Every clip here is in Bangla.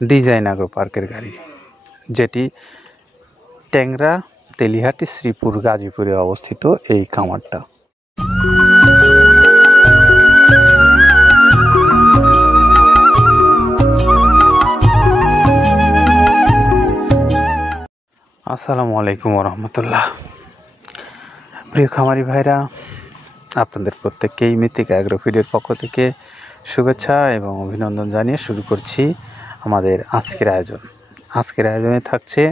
ডিজাইন অ্যাগ্রো পার্কের গাড়ি, যেটি ট্যাংরা, তেলিহাটি, শ্রীপুর, গাজীপুরে অবস্থিত এই খামারটা। আসসালামু আলাইকুম রহমতুল্লাহ। প্রিয় খামারি ভাইরা, আপনাদের প্রত্যেককেই মিথিক অ্যাগ্রোফিডের পক্ষ থেকে শুভেচ্ছা এবং অভিনন্দন জানিয়ে শুরু করছি আমাদের আজকের আয়োজন। আজকের আয়োজনে থাকছে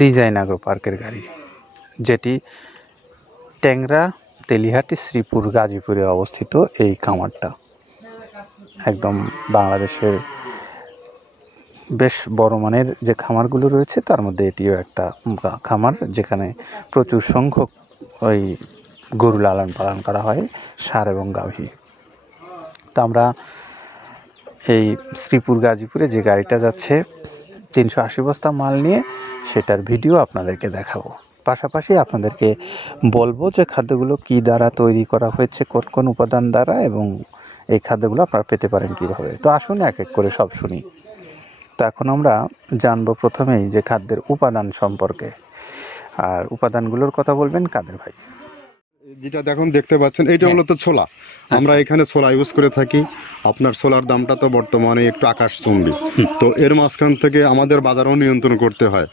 ডিজাইন অ্যাগ্রো পার্কের গাড়ি, যেটি ট্যাংরা, তেলিহাটি, শ্রীপুর, গাজীপুরে অবস্থিত এই খামারটা। একদম বাংলাদেশের বেশ বড় মানের যে খামারগুলো রয়েছে তার মধ্যে এটিও একটা খামার, যেখানে প্রচুর সংখ্যক ওই গরু লালন পালন করা হয়, ষাঁড় এবং গাভী। তো আমরা এই শ্রীপুর গাজীপুরে যে গাড়িটা যাচ্ছে 380 বস্তা মাল নিয়ে, সেটার ভিডিও আপনাদেরকে দেখাবো। পাশাপাশি আপনাদেরকে বলবো যে খাদ্যগুলো কি দ্বারা তৈরি করা হয়েছে, কোন কোন উপাদান দ্বারা, এবং এই খাদ্যগুলো আপনারা পেতে পারেন কীভাবে। তো আসুন এক এক করে সব শুনি। তো এখন আমরা জানবো প্রথমেই যে খাদ্যের উপাদান সম্পর্কে। আর উপাদানগুলোর কথা বলবেন কাদের ভাই। যেটা দেখতে পাচ্ছেন এইটা হলো তো ছোলা। আমরা এখানে ছোলা ইউজ করে থাকি। আপনার ছোলার দামটা তো বর্তমানে একটু আকাশচুম্বী, তো এর মাঝখান থেকে আমাদের বাজারও নিয়ন্ত্রণ করতে হয়।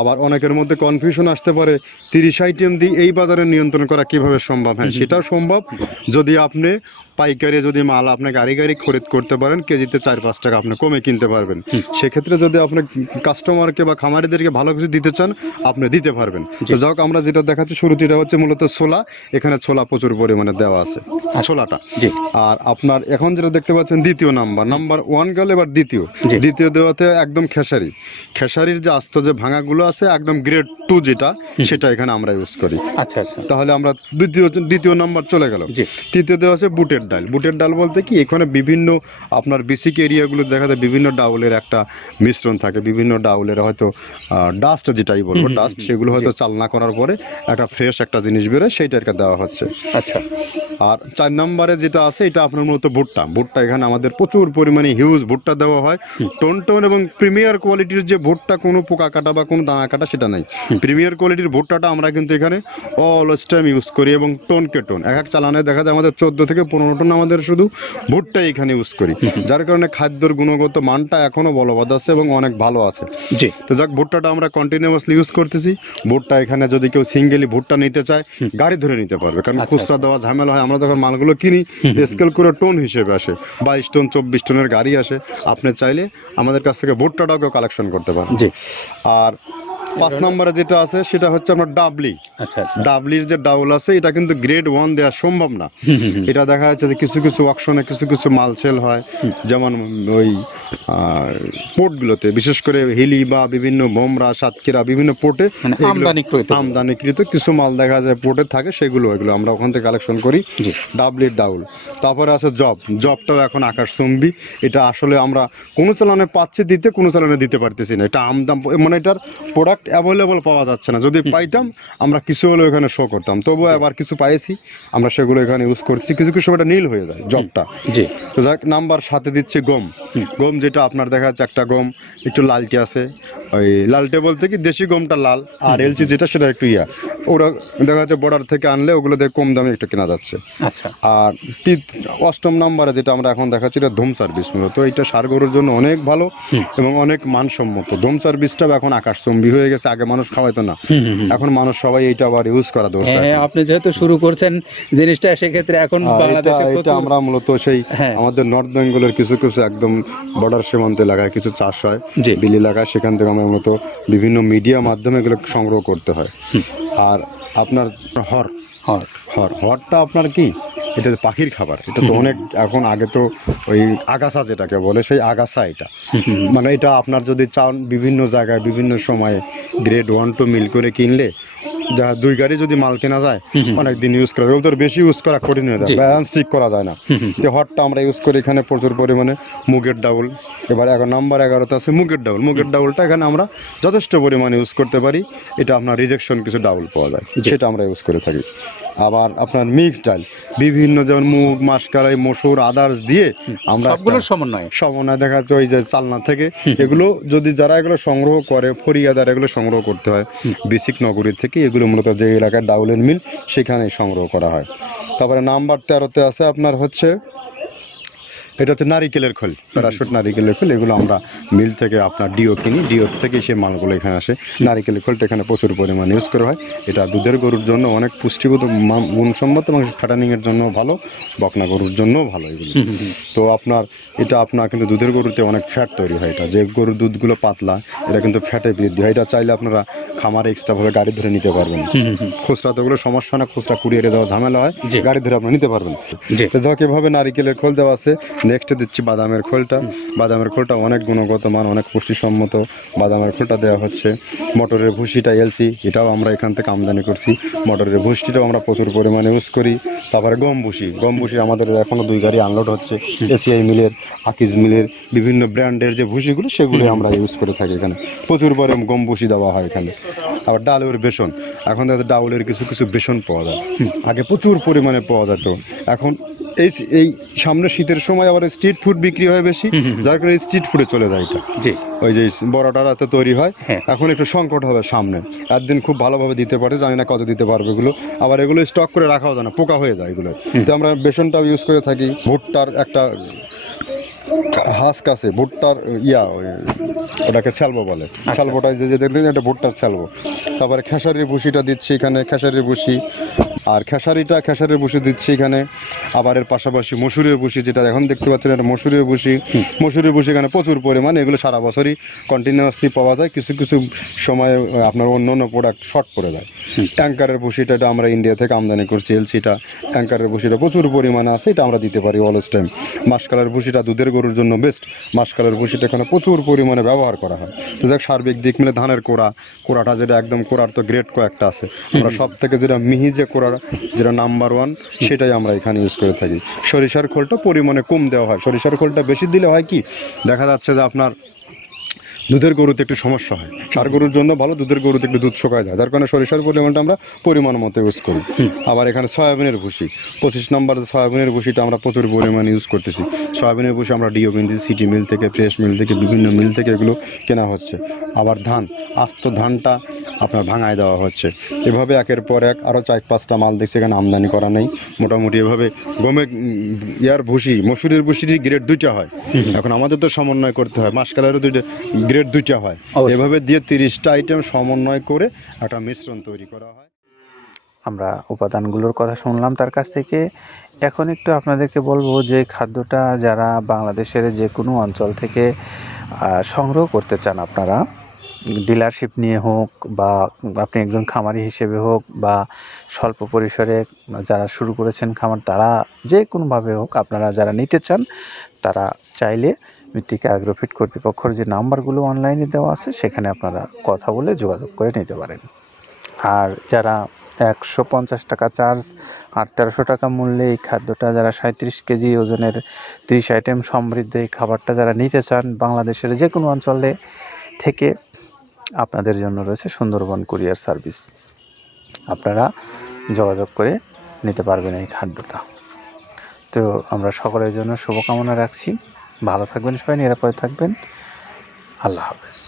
আবার অনেকের মধ্যে কনফিউশন আসতে পারে 30 আইটেম দিয়ে এই বাজারে নিয়ন্ত্রণ করা কিভাবে সম্ভব। হ্যাঁ, সেটাও সম্ভব যদি আপনি পাইকারি যদি মাল আপনি গাড়ি খরিদ করতে পারেন, কেজিতে 4-5 টাকা আপনি কমে কিনতে পারবেন। সেক্ষেত্রে যদি আপনি কাস্টমারকে বা খামারিদেরকে ভালো কিছু দিতে চান, আপনি দিতে পারবেন। তো যাক, আমরা যেটা দেখাচ্ছি শুরুতে, এটা হচ্ছে মূলত ছোলা। এখানে ছোলা প্রচুর পরিমাণে দেওয়া আছে, ছোলাটা। আর আপনার এখন যেটা দেখতে পাচ্ছেন দ্বিতীয় নাম্বার 1 গেল, এবার দ্বিতীয় দেওয়াতে একদম খেসারির যে আস্ত যে ভাঙাগুলো আছে, একদম গ্রেড 2 যেটা, সেটা এখানে আমরা ইউজ করি। আচ্ছা, তাহলে আমরা দ্বিতীয় নাম্বার চলে গেল। তৃতীয় দেওয়া আছে বুটের ডাল বলতে কি, এখানে বিভিন্ন আপনার বেসিক এরিয়াগুলো দেখা যায় বিভিন্ন ডাউলের একটা মিশ্রণ থাকে, বিভিন্ন ডাউলের হয়তো ডাস্ট, যেটাই বলবো ডাস্ট, সেগুলো হয়তো চালনা করার পরে একটা ফ্রেশ একটা জিনিস বেরোয়, সেইটাকে দেওয়া হচ্ছে। আচ্ছা, আর 4 নম্বরে যেটা আছে, এটা আপনার মূলত ভুট্টা। এখানে আমাদের প্রচুর পরিমাণে হিউজ ভুট্টা দেওয়া হয়। টোন এবং প্রিমিয়ার কোয়ালিটির যে ভুট্টা, কোনো পোকা কাটা বা কোনো দানা কাটা সেটা নাই। প্রিমিয়ার কোয়ালিটির ভুট্টাটা আমরা কিন্তু এখানে অলওয়েজ টাইম ইউজ করি, এবং টোনকে টোন এক চালানে দেখা যায় আমাদের 14 থেকে 15 টন আমাদের শুধু ভুট্টা এখানে ইউজ করি, যার কারণে খাদ্যের গুণগত মানটা এখনো বলবৎ আছে এবং অনেক ভালো আছে। তো যাক, ভুট্টাটা আমরা কন্টিনিউয়াসলি ইউজ করতেছি। ভুট্টা এখানে যদি কেউ সিঙ্গেলি ভুট্টা নিতে চায়, গাড়ি ধরে নিতে পারবে, কারণ খুচরা দেওয়া ঝামেলা হয়। আমরা যখন মালগুলো কিনি, স্কেল করে টোন হিসেবে আসে, 22 টন 24 টনের গাড়ি আসে। আপনি চাইলে আমাদের কাছ থেকে ভুট্টাটাও কালেকশন করতে পারেন। আর 5 নম্বরে যেটা আছে, সেটা হচ্ছে আপনার ডাবলির যে ডাউল আছে, এটা কিন্তু গ্রেড 1 দেওয়া সম্ভব না। এটা দেখা যাচ্ছে যে কিছু অকশনে কিছু মাল সেল হয়, যেমন ওই পোর্টগুলোতে, বিশেষ করে হিলি বা বিভিন্ন বোমরা, সাতক্ষীরা, বিভিন্ন পোর্টে আমদানিকৃত কিছু মাল দেখা যায় পোর্টে থাকে, এগুলো আমরা ওখান থেকে কালেকশন করি। ডাবলির ডাউল। তারপরে আছে জবটাও এখন আকাশচুম্বী। এটা আসলে আমরা কোনো চালানে পাচ্ছি দিতে, কোনো চালানে দিতে পারতেছি না। এটা আমদাম, মানে এটার প্রোডাক্ট অ্যাভেলেবল পাওয়া যাচ্ছে না। যদি পাইতাম, আমরা কিছু হলেও এখানে শো করতাম। তবুও আবার কিছু পাইছি, আমরা সেগুলো এখানে ইউজ করছি। কিছু সময় নীল হয়ে যায় জবটা। তো যাক, নাম্বার 7 দিচ্ছে গম, যেটা আপনার দেখা যাচ্ছে একটা গম একটু লালটে আছে। ওই লালটে বলতে কি, দেশি গমটা লাল, আর এলচি যেটা সেটা একটু ওরা দেখা যাচ্ছে বর্ডার থেকে আনলে ওগুলো দিয়ে কম দামে একটু কেনা যাচ্ছে। আচ্ছা, আর 8ম নম্বরে যেটা আমরা এখন দেখাচ্ছি, এটা ধুম সার্ভিস। মূলত এটা ষাঁড় গরুর জন্য অনেক ভালো এবং অনেক মানসম্মত। ধুম সার্ভিসটাও এখন আকাশচুম্বী হয়ে গেছে। আগে মানুষ খাওয়াইতো না, এখন মানুষ সবাই এইটা আবার ইউজ করা দরকার। আপনি যেহেতু শুরু করছেন জিনিসটা, সেক্ষেত্রে এখন বাংলাদেশে এটা আমরা মূলত সেই আমাদের নর্থ বেঙ্গলের কিছু একদম বর্ডার সীমান্ত এলাকায় কিছু চাষ হয়, বিল এলাকায়, সেখান থেকে আমরা মূলত বিভিন্ন মিডিয়া মাধ্যমে এগুলো সংগ্রহ করতে হয়। আর আপনার হরটা আপনার কি, এটা পাখির খাবার। এটা তো অনেক এখন, আগে তো ওই আগাছা যেটাকে বলে, সেই আগাছা এটা, মানে এটা আপনার যদি চান বিভিন্ন জায়গায় বিভিন্ন সময়ে গ্রেড 1-2 মিল করে কিনলে যা 2 গাড়ি যদি মাল কেনা যায় অনেক দিন ইউজ করা যায়, বেশি ইউজ করা কঠিন হয়ে যায়, জি। ব্যালেন্স ঠিক করা যায় না। তো হটটা আমরা ইউজ করি এখানে প্রচুর পরিমাণে মুগের ডাউল। এবার নাম্বার 11তে আছে মুগের ডাউল। মুগের ডাউলটা এখানে আমরা যথেষ্ট পরিমাণে ইউজ করতে পারি। এটা আপনার রিজেকশন কিছু ডাউল পাওয়া যায়, সেটা আমরা ইউজ করে থাকি। আবার আপনার মিক্সড ডাল বিভিন্ন, যেমন মুগ, মাসকলাই, মসুর, আদার্স দিয়ে আমরা সবগুলোর সমন্বয় দেখা যাচ্ছে ওই যে চালনা থেকে এগুলো যদি যারা এগুলো সংগ্রহ করে, ফরিয়াদার এগুলো সংগ্রহ করতে হয় বেসিক নগরীর থেকে। এগুলো মূলত যে এলাকায় ডাউলের মিল সেখানে সংগ্রহ করা হয়। তারপরে নাম্বার 13তে আছে আপনার হচ্ছে, এটা হচ্ছে নারিকেলের খোল, প্যারাশুট নারিকেলের খোল। এগুলো আমরা মিল থেকে আপনার ডিও কিনি, ডিওর থেকে সেই মালগুলো এখানে আসে। নারিকেলের খোলটা এখানে প্রচুর পরিমাণে ইউজ করা হয়। এটা দুধের গরুর জন্য অনেক পুষ্টিগত গুণসম্মত এবং ফ্যাটানিংয়ের জন্য ভালো, বকনা গরুর জন্যও ভালো এগুলো। তো আপনার এটা আপনার কিন্তু দুধের গরুতে অনেক ফ্যাট তৈরি হয়। এটা যে গরুর দুধগুলো পাতলা, এটা কিন্তু ফ্যাটে বৃদ্ধি হয়। এটা চাইলে আপনারা খামারে এক্সট্রাভাবে গাড়ি ধরে নিতে পারবেন। খুচরা তো ওগুলো সমস্যা না, খুচরা কুরিয়ারে যাওয়া ঝামেলা হয়, গাড়ি ধরে আপনি নিতে পারবেন। তো ধক এভাবে নারিকেলের খোল দেওয়া আছে। নেক্সটে দিচ্ছি বাদামের খোলটা। বাদামের খোলটা অনেক গুণগত মান, অনেক পুষ্টিসম্মত বাদামের খোলটা দেওয়া হচ্ছে। মটরের ভুসিটা এলসি, এটাও আমরা এখান থেকে আমদানি করছি। মটরের ভুসিটাও আমরা প্রচুর পরিমাণে ইউজ করি। তারপরে গম ভুসি আমাদের এখনও 2 গাড়ি আনলোড হচ্ছে। এসিআই মিলের, আকিজ মিলের বিভিন্ন ব্র্যান্ডের যে ভুসিগুলো সেগুলো আমরা ইউজ করে থাকি। এখানে প্রচুর পরিমাণে গম ভুসি দেওয়া হয় এখানে। আবার ডালের বেসন, এখন ডাউলের কিছু কিছু বেসন পাওয়া যায়, আগে প্রচুর পরিমাণে পাওয়া যেত। এখন এই সামনে শীতের সময় আবার স্ট্রিট ফুড বিক্রি হয় বেশি, যার কারণে স্ট্রিট ফুডে চলে যায় এটা। ওই যে বড়টা রাতে তৈরি হয়, এখন একটু সংকট হবে সামনে। একদিন খুব ভালোভাবে দিতে পারে, জানি না কত দিতে পারবে এগুলো। আবার এগুলো স্টক করে রাখাও যায় না, পোকা হয়ে যায় এগুলো। তো আমরা বেসনটাও ইউজ করে থাকি। ভুট্টার একটা হাস্ক আছে, ভুট্টার ওটাকে স্যালবো বলে, স্যালবোটাই যে দেখবেন এটা ভুট্টার স্যালবো। তারপরে খেসারির ভুসিটা দিচ্ছি এখানে, খেসারির ভুসি। আর খেসারির ভুসি দিচ্ছি এখানে। আবার এর পাশাপাশি মসুরের ভুসি, যেটা এখন দেখতে পাচ্ছেন এটা মসুরের ভুসি। মসুরের ভুসি এখানে প্রচুর পরিমাণে, এগুলো সারা বছরই কন্টিনিউয়াসলি পাওয়া যায়। কিছু কিছু সময় আপনার অন্য অন্য প্রোডাক্ট শর্ট পড়ে যায়। ট্যাঙ্কারের ভুসিটা এটা আমরা ইন্ডিয়া থেকে আমদানি করছি, এলসিটা। ট্যাঙ্কারের ভুসিটা প্রচুর পরিমাণে আছে, এটা আমরা দিতে পারি অলওয়েজ টাইম। মাসকালের ভুসিটা দুধের গরুর জন্য বেস্ট। মাসকালের ভুসিটা এখানে প্রচুর পরিমাণে ব্যবহার করা হয়। তো দেখ সার্বিক দিক মিলে ধানের কোড়াটা যেটা একদম, কোড়ার তো গ্রেড কয়েকটা আছে, আমরা সব থেকে যেটা মিহি যে কোড়া, যেটা নাম্বার 1, সেটাই আমরা এখানে ইউজ করে থাকি। সরিষার খোলটা পরিমাণে কম দেওয়া হয়। সরিষার খোলটা বেশি দিলে হয় কি, দেখা যাচ্ছে যে আপনার দুধের গরুতে একটু সমস্যা হয়। ষাঁড় গরুর জন্য ভালো, দুধের গরুতে একটু দুধ শুকায় যায়, যার কারণে সরিষার পরিমাণটা আমরা পরিমাণ মতো ইউজ করি। আবার এখানে সয়াবিনের ভুসি 25 নম্বর সয়াবিনের ভুসিটা আমরা প্রচুর পরিমাণে ইউজ করতেছি। সয়াবিনের ভুসি আমরা ডিও কিনতেছি সিটি মিল থেকে, ফ্রেশ মিল থেকে, বিভিন্ন মিল থেকে এগুলো কেনা হচ্ছে। আবার ধান, আস্ত ধানটা আপনার ভাঙায় দেওয়া হচ্ছে। এভাবে একের পর এক আরও 4-5টা মাল দেখছি এখানে আমদানি করা নেই। মোটামুটি এভাবে গমে ভুসি, মসুরের ভুসির গ্রেড 2টা হয়। এখন আমাদের তো সমন্বয় করতে হয়, মাসকালেরও গ্রেড 2টা হয়। এভাবে দিয়ে 30টা আইটেম সমন্বয় করে একটা মিশ্রণ তৈরি করা হয়। আমরা উপাদানগুলোর কথা শুনলাম তার কাছ থেকে। এখন একটু আপনাদেরকে বলবো যে খাদ্যটা যারা বাংলাদেশের যে কোনো অঞ্চল থেকে সংগ্রহ করতে চান, আপনারা ডিলারশিপ নিয়ে হোক বা আপনি একজন খামারি হিসেবে হোক বা স্বল্প পরিসরে যারা শুরু করেছেন খামার, তারা যে কোনোভাবে হোক, আপনারা যারা নিতে চান তারা চাইলে মৃত্তিকা অ্যাগ্রোফিট কর্তৃপক্ষের যে নাম্বারগুলো অনলাইনে দেওয়া আছে সেখানে আপনারা কথা বলে যোগাযোগ করে নিতে পারেন। আর যারা 150 টাকা চার্জ আর 1300 টাকা মূল্যে এই খাদ্যটা, যারা 37 কেজি ওজনের 30 আইটেম সমৃদ্ধ এই খাবারটা যারা নিতে চান বাংলাদেশের যে কোনো অঞ্চলে থেকে, আপনাদের জন্য রয়েছে সুন্দরবন কুরিয়ার সার্ভিস। আপনারা যোগাযোগ করে নিতে পারবেন এই খাদ্যটা। তো আমরা সকলের জন্য শুভকামনা রাখছি। ভালো থাকবেন সবাই, নিরাপদে থাকবেন। আল্লাহ হাফেজ।